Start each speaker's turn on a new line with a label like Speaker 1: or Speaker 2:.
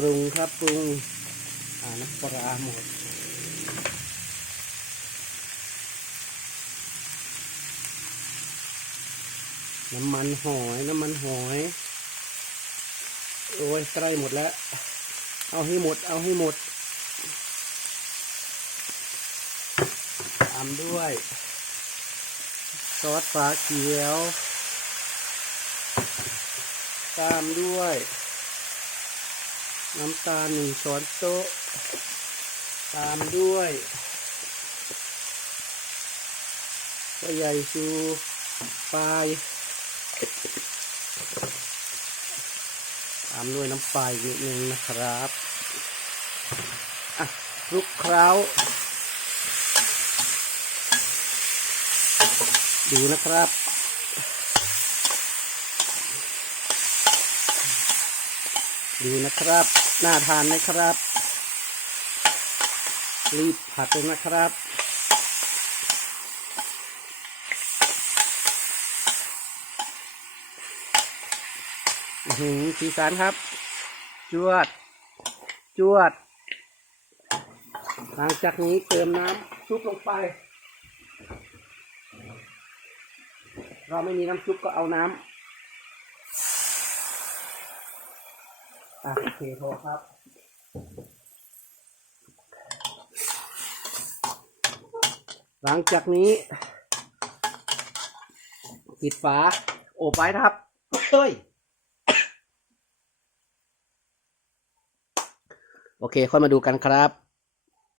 Speaker 1: ปรุงครับปรุงอ่าน้ำปลาหมดน้ำมันหอยน้ำมันหอยโอ้ยใกล้หมดแล้ว เอาให้หมด เอาให้หมดตามด้วย ซอสฟ้าเขียว ตามด้วย น้ำตาลหนึ่งช้อนโต๊ะ ตามด้วยก็ใหญ่ชูปลายตามด้วยน้ำปลาอีกนิดนึงนะครับอะคลุกเคล้า ดูนะครับ ดูนะครับ น่าทานไหมครับ รีบผัดเลยนะครับหือสีสันครับ จวด จวด หลังจากนี้เติมน้ำซุปลงไป เราไม่มีน้ำซุปก็เอาน้ำ อะโอเคพอครับหลังจากนี้ ปิดฝาโอบไว้นะครับเฮ้ยโอเค ค่อยมาดูกันครับ